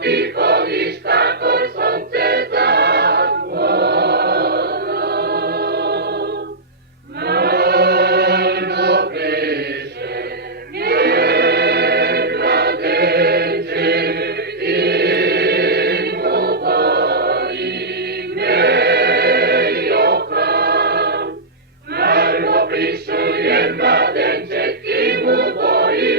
pichovýška, korsonce za dvorou. Mrno píše, mladenček, ty mu bojí, nejochám. Mrno píše, mladenček, ty mu bojí,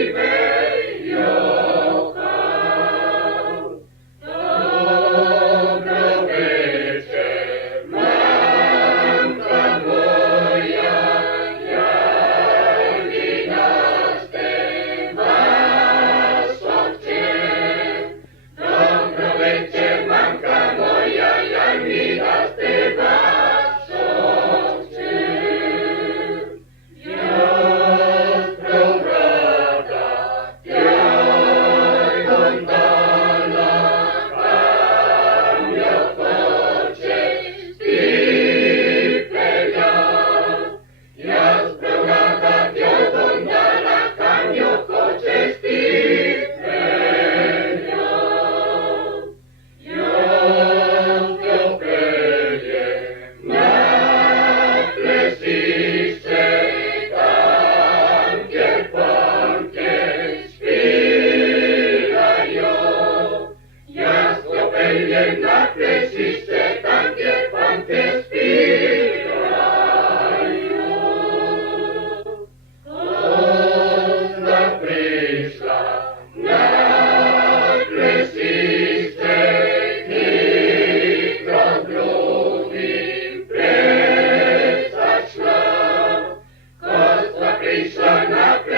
na plesište, tam gdje panke spívajú. Kozla prišla na plesište, chytro druhým presačla. Kozla prišla na plesište,